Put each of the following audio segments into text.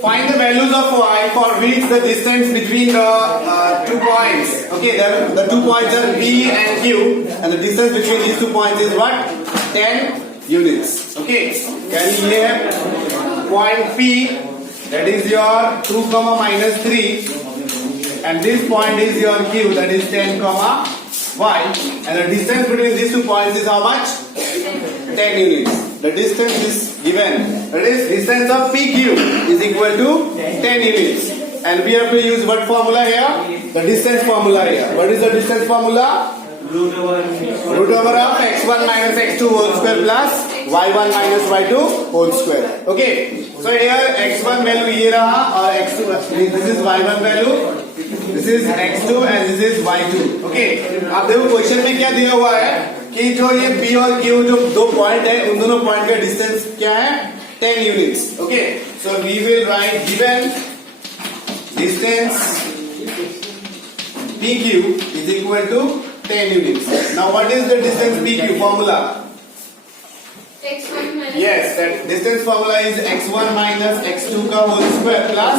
Find the values of y for which the distance between the 2 points. Okay, the 2 points are P and Q, and the distance between these 2 points is what? 10 units. Okay, can you hear? Point P, that is your 2, minus 3, and this point is your Q, that is 10, y, and the distance between these 2 points is how much? 10 units. The distance is given, that is distance of PQ is equal to 10 units, and we have to use what formula here? The distance formula here. What is the distance formula? Root over of x1 minus x2 whole square plus y1 minus y2 whole square. Okay, so here x1 value ये रहा और x2, this is y1 value, this is x2 and this is y2. Okay, आप देखो question में क्या दिया हुआ है कि जो ये P और Q जो दो पॉइंट है उन दोनों पॉइंट का डिस्टेंस क्या है? 10 units. Okay, so we will write given distance PQ is equal to 10 units. Now what is the distance PQ formula? x1 minus Yes, that distance formula is x1 minus x2 का whole square plus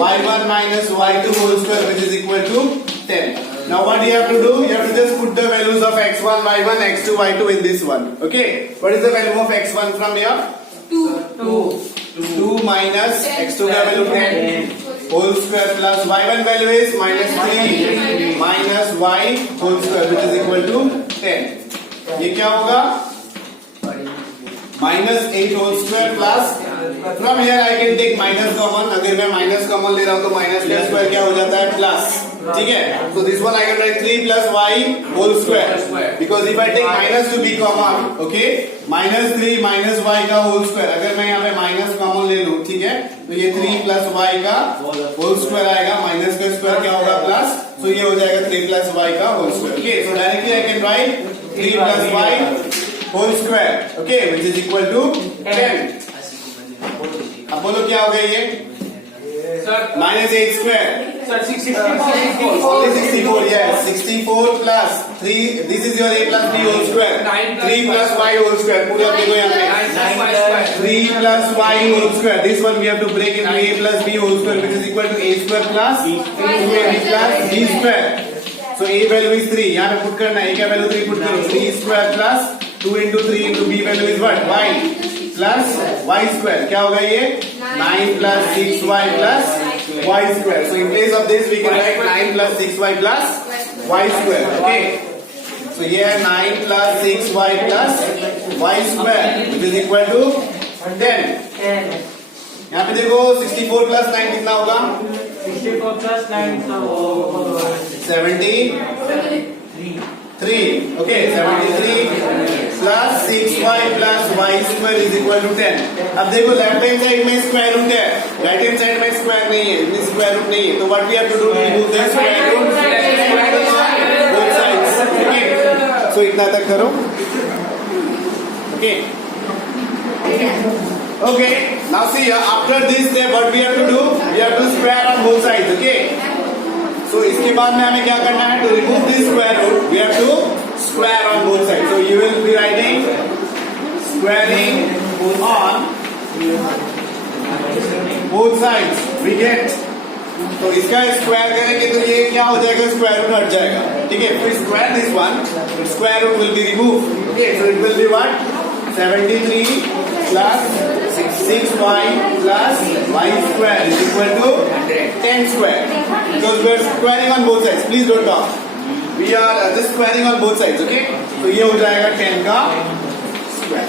y1 minus y2 whole square, which is equal to 10. Now what you have to do? You have to just put the values of x1, y1, x2, y2 in this one. Okay, what is the value of x1 from here? 2 minus x2 का value 10 whole square plus y1 value is minus 3 minus y whole square, which is equal to 10. ये क्या होगा? minus 8 whole square plus, from here I can take minus common. अगर मैं minus common ले रहा हूँ तो minus का square क्या हो जाता है? Plus. ठीक है? So this one I can write 3 plus y whole square, because if I take minus to be common, okay, minus 3 minus y का whole square, अगर मैं यहाँ पे minus common ले लूँ, ठीक है, तो ये 3 plus y का whole square आएगा, minus का square क्या होगा? Plus, so ये हो जाएगा 3 plus y का whole square. Okay, so directly I can write 3 plus y whole square, okay, which is equal to 10. अब बोलो क्या हो गया ये? Minus 8 square. Sir, 64. Only 64, yes. 64 plus 3, this is your a plus b whole square. 3 plus y whole square. पूरा देखो यहाँ पे. 3 plus y whole square. This one we have to break into a plus b whole square, which is equal to a square plus 2ab plus b square. So a value is 3. यहाँ पे put करना है. a क्या value 3 put करो. 3 square plus 2 into 3 into b value is what? Y plus y square. क्या होगा ये? 9 plus 6y plus y square. So in place of this we can write 9 plus 6y plus y square. Okay. So here 9 plus 6y plus y square, which is equal to 10. यहाँ पे देखो 64 plus 9 कितना होगा? 64 plus 9 73. Okay, 73 plus 6y plus y square is equal to 10. अब देखो left hand side में square root है, right hand side में स्क्वायर नहीं है, इसमें स्क्वायर रूट नहीं है, तो what we have to do? Remove the square root both sides. Okay, so इतना तक करो. Okay, okay, now see after this step what we have to do? We have to square on both sides. Okay, so इसके बाद में हमें क्या करना है? To remove this square root, we have to square on both sides. So you will be writing squaring on both sides. We get, तो इसका square करेंगे तो ये क्या हो जाएगा? स्क्वायर रूट हट जाएगा. ठीक है, तो square this one, square root will be removed. Okay, so it will be what? 73 plus 6y plus y square is equal to 10 square, because we are squaring on both sides. Please don't talk. We are just squaring on both sides. Okay, तो ये हो जाएगा 10 का square.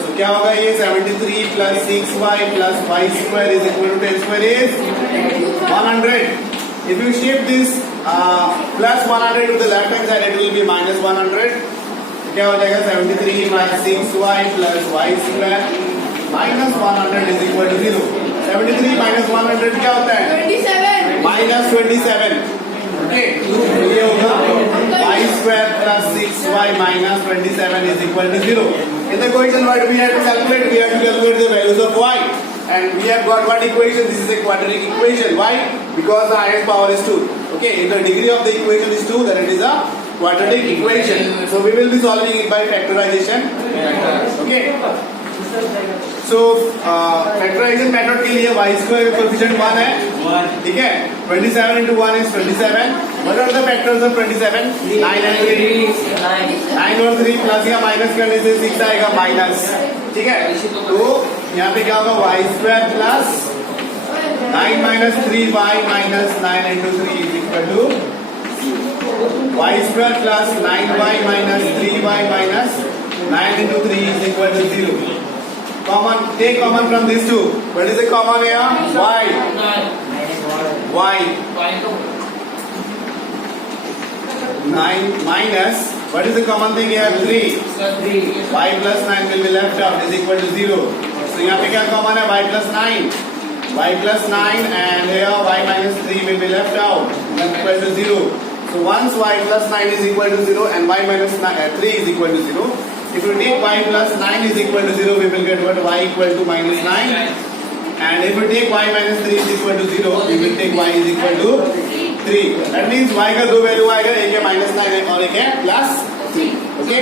So क्या होगा ये? 73 plus 6y plus y square is equal to 10 square is 100. If you shift this plus 100 to the left hand side, it will be minus 100. क्या हो जाएगा? 73 plus 6y plus y square minus 100 is equal to 0. 73 minus 100 क्या होता है? 27. Minus 27. Okay, तो ये होगा y square plus 6y minus 27 is equal to 0. In the equation what we have to calculate? We have to calculate the values of y, and we have got what equation? This is a quadratic equation. Why? Because the highest power is 2. Okay, if the degree of the equation is 2, then it is a quadratic equation. So we will be solving it by factorization. Okay. So factorization method के लिए y square का coefficient 1 है, ठीक है. 27 into 1 is 27. What are the factors of 27? 9 and 3. 9 और 3 plus या minus करने से 6 आएगा माइनस, ठीक है. तो यहाँ पे क्या होगा, y square plus 9 minus 3y minus 9 into 3 is equal to y square plus 9y minus 3y minus 9 into 3 is equal to 0. Common, take common from these two. What is the common here? Y. Y. 9 minus, what is the common thing here? 3. Y plus 9 will be left out is equal to 0. So यहाँ पे क्या common है? Y plus 9. Y plus 9 and here y minus 3 will be left out is equal to 0. So once y plus 9 is equal to 0 and y minus 3 is equal to 0, if you take y plus 9 is equal to 0, we will get what? Y equal to minus 9. And if you take y minus 3 is equal to 0, we will take y is equal to 3. That means y का दो value आएगा, एक है minus 9 और एक है plus 3. Okay?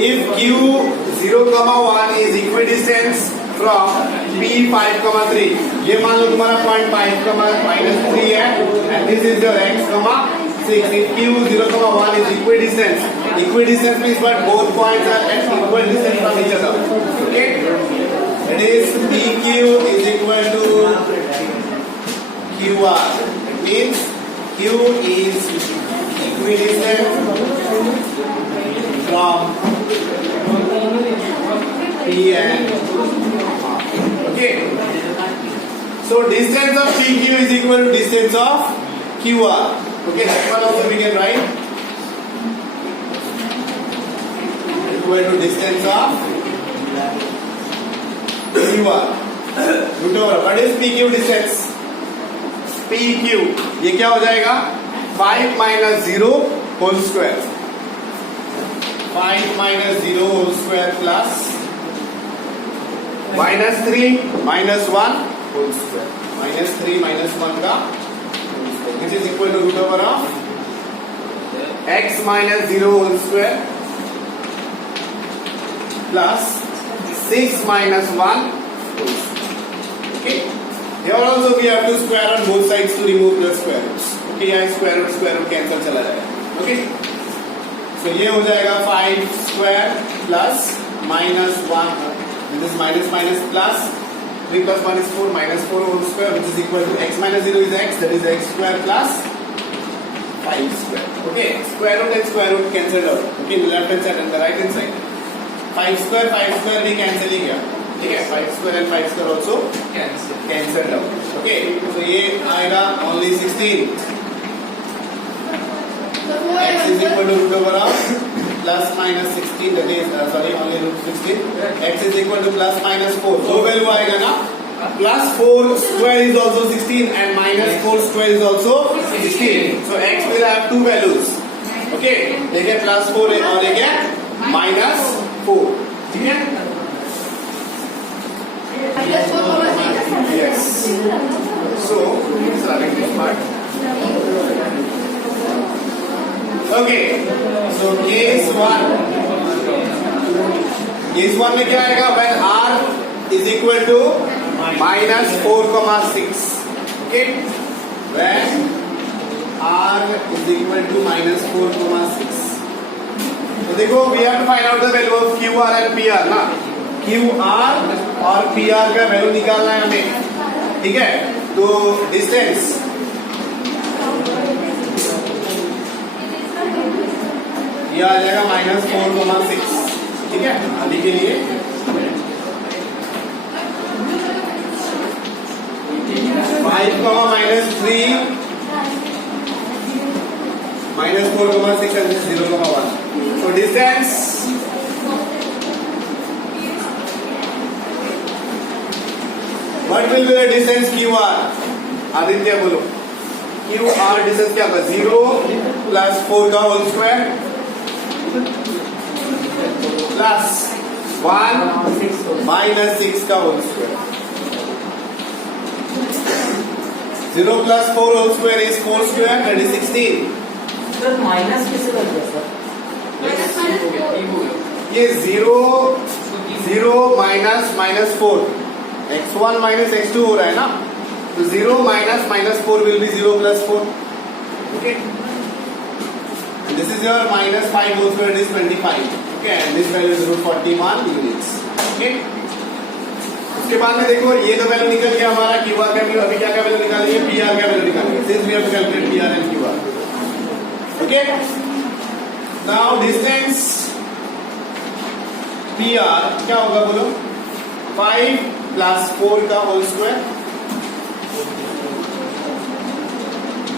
If q 0,1 is equidistant from p 5,3, ये मान लो तुम्हारा पॉइंट 5, minus 3 है, and this is your x, 6. If q 0,1 is equidistant, equidistant means what? Both points are at equal distance from each other. Okay? It is pq is equal to qr. It means q is equidistant from P and R. Okay. So distance of PQ is equal to distance of QR. Okay, that one also we can write. Equal to distance of QR. What is PQ distance? PQ. ये क्या हो जाएगा? 5 minus 0 whole square. 5 minus 0 whole square plus minus 3 minus 1 whole square. Minus 3 minus 1 का whole square, which is equal to root over of x minus 0 whole square plus 6 minus 1 whole square. Okay. Here also we have to square on both sides to remove the square roots. Okay, यहाँ square root cancel चला जाएगा. Okay. So ये हो जाएगा 5 square plus minus 1. This is minus minus plus 3 plus 1 is 4 minus 4 whole square, which is equal to x minus 0 is x, that is x square plus 5 square. Okay, square root and square root cancelled out. Okay, in the left hand side and the right hand side. 5 square we cancel ही गया. ठीक है, 5 square and 5 square also cancelled out. Okay, so ये आएगा only 16. X is equal to root over of plus minus 16, that is only root 16. X is equal to plus minus 4. दो value आएगा ना? Plus 4 square is also 16 and minus 4 square is also 16. So x will have two values. Okay, एक है plus 4 और एक है minus 4. ठीक है? Yes. So starting this part. Okay, so case 1 में क्या आएगा? When r is equal to minus 4,6. Okay, when r is equal to minus 4,6. तो देखो, we have to find out the value of QR and PR ना. QR और PR का value निकालना है हमें. ठीक है, तो डिस्टेंस ये आ जाएगा minus 4,6. ठीक है, अभी के लिए 5, minus 3 minus 4,6 and this 0,1. So distance what will be the distance QR? Aditya बोलो. QR distance क्या होगा? 0 plus 4 का whole square plus 1 minus 6 का whole square. 0 plus 4 whole square is 4 square, that is 16. Sir minus किसे कर दिया सर? ये 0 minus 4 x1 minus x2 हो रहा है ना, तो 0 minus 4 will be 0 plus 4. Okay, this is your minus 5 whole square is 25. Okay, and this value is root 41 units. Okay, उसके बाद में देखो ये तो वैल्यू निकल गया हमारा क्यू आर का वैल्यू. अभी क्या वैल्यू निकालिए, पी आर का वैल्यू निकालिए. Since we have to calculate P R and Q R. Okay, now distance P R क्या होगा बोलो, 5 प्लस 4 का होल स्क्वायर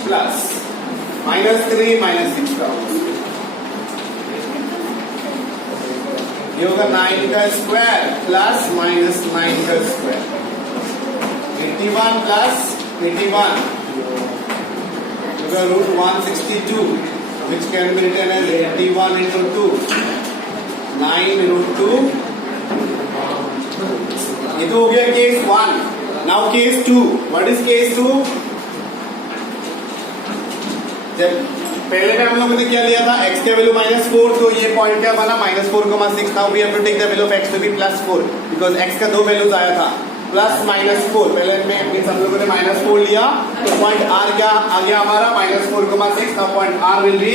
प्लस -3 -6 का होल स्क्वायर. ये होगा 9 का स्क्वायर प्लस -9 का स्क्वायर. 81 प्लस 81 होगा root 162, which can be written as 81 into 2. 9 root 2. ये तो हो गया case 1. Now case 2. What is case 2? जब पहले में हम लोगों ने क्या लिया था, x का वैल्यू -4, तो ये पॉइंट क्या बना -4,6. Now we have to take the value of x to be +4 because x का दो वैल्यूज आया था प्लस -4. पहले में मींस हम लोगों ने -4 लिया, तो पॉइंट r क्या आ गया हमारा -4,6. Now point r will be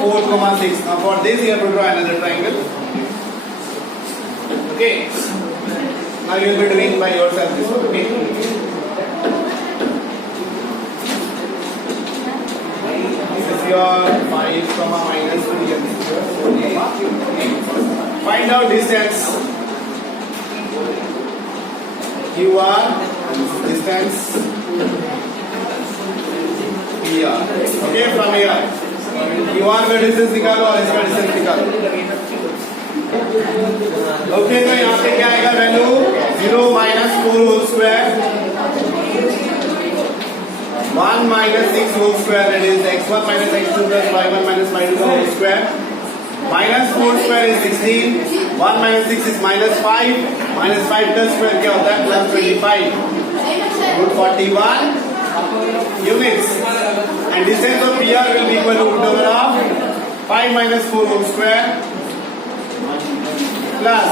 4,6. Now for this you have to draw another triangle. Okay. Now you will be doing by yourself this one. Okay. This is your 5, -2. Find out distance. QR, distance PR. Okay, from here. QR का distance निकालो और इसका distance निकालो. Okay, तो यहाँ पे क्या आएगा value, 0 minus 4 whole square 1 minus 6 whole square, that is x1 minus x2 plus y1 minus y2 का whole square. -4 square is 16. 1 minus 6 is -5. -5 का स्क्वायर क्या होता है, +25. Root 41 units. And distance of PR will be equal to root over of 5 minus 4 whole square plus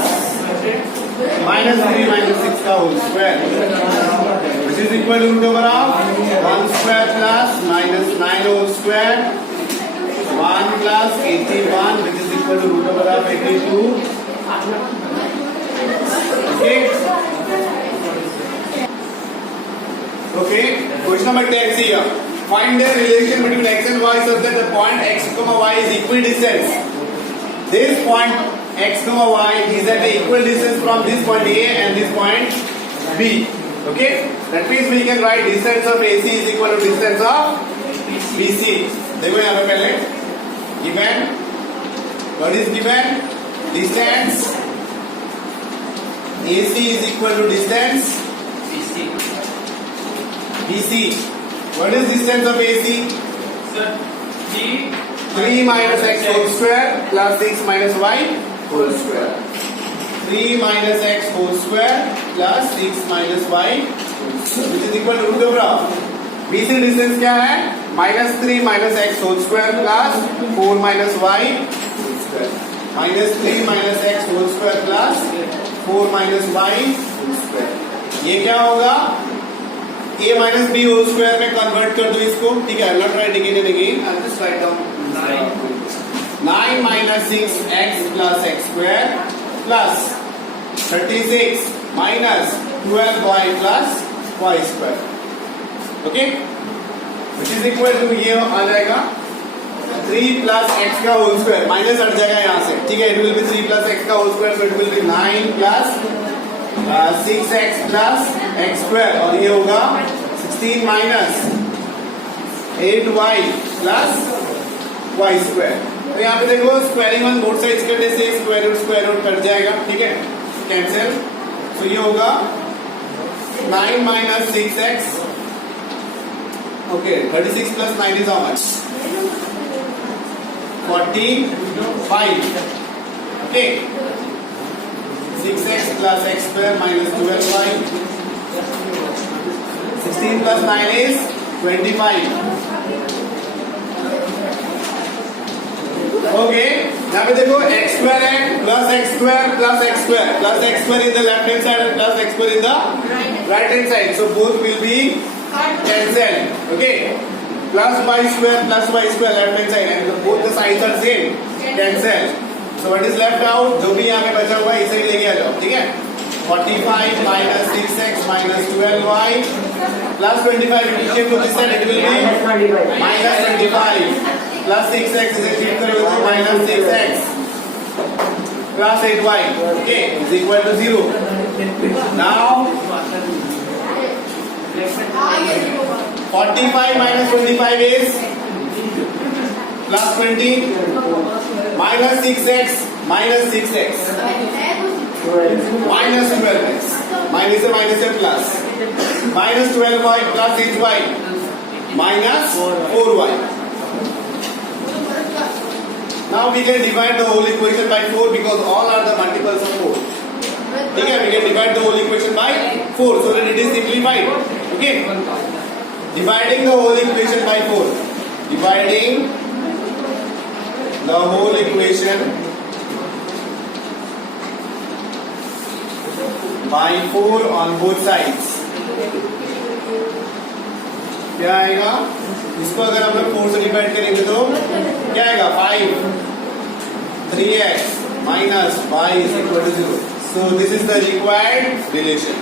-3 minus 6 का whole square, which is equal to root over of 1 square plus -9 whole square 1 plus 81, which is equal to root over of 82. Okay. Okay. Question number 10 here. Find the relation between x and y such that the point x, y is equidistant. This point x, y is at the equal distance from this point A and this point B. Okay? That means we can write distance of AC is equal to distance of BC. देखो यहाँ पे पहले given. What is given? Distance AC is equal to distance BC. What is distance of AC? Sir, 3 minus x whole square plus 6 minus y whole square. 3 minus x whole square plus 6 minus y whole square, which is equal to root over of. BC distance क्या है? -3 minus x whole square plus 4 minus y whole square. -3 minus x whole square plus 4 minus y whole square. ये क्या होगा? a minus b whole square में convert कर दो इसको. ठीक है, I'll not write again and again. I'll just write down 9 minus 6x plus x square plus 36 minus 12y plus y square. Okay, which is equal to ये आ जाएगा 3 plus x का whole square. Minus हट जाएगा यहाँ से. ठीक है, it will be 3 plus x का whole square, so it will be 9 plus 6x plus x square, और ये होगा 16 minus 8y plus y square. तो यहाँ पे देखो स्क्वायरिंग ऑन बोथ साइड्स करने से स्क्वायर रूट कट जाएगा. ठीक है, कैंसिल. तो ये होगा 9 minus 6x. Okay, 36 plus 9 is how much? 45. Okay. 6x plus x square minus 12y. 16 plus 9 is 25. Okay. यहाँ पे देखो x square है plus x square plus x square plus x square in the left hand side and plus x square in the right hand side. So both will be cancelled. Okay. Plus y square left hand side and both the sides are same. Cancel. So what is left out? जो भी यहाँ पे बचा हुआ है इसे लेके आ जाओ. ठीक है. 45 minus 6x minus 12y plus 25. If you shift to this side, it will be minus 25 plus 6x. इसे shift करोगे तो minus 6x plus 8y. Okay, is equal to 0. Now 45 minus 25 is plus 20 minus 6x minus 6x minus 12x minus a plus minus 12y plus 8y minus 4y. Now we can divide the whole equation by 4 because all are the multiples of 4. Okay, we can divide the whole equation by 4 so that it is simplified. Okay, dividing the whole equation by 4. Dividing the whole equation by 4 on both sides. क्या आएगा? इसको अगर हम लोग 4 से divide करेंगे तो क्या आएगा? 5 3x minus y is equal to 0. So this is the required relation.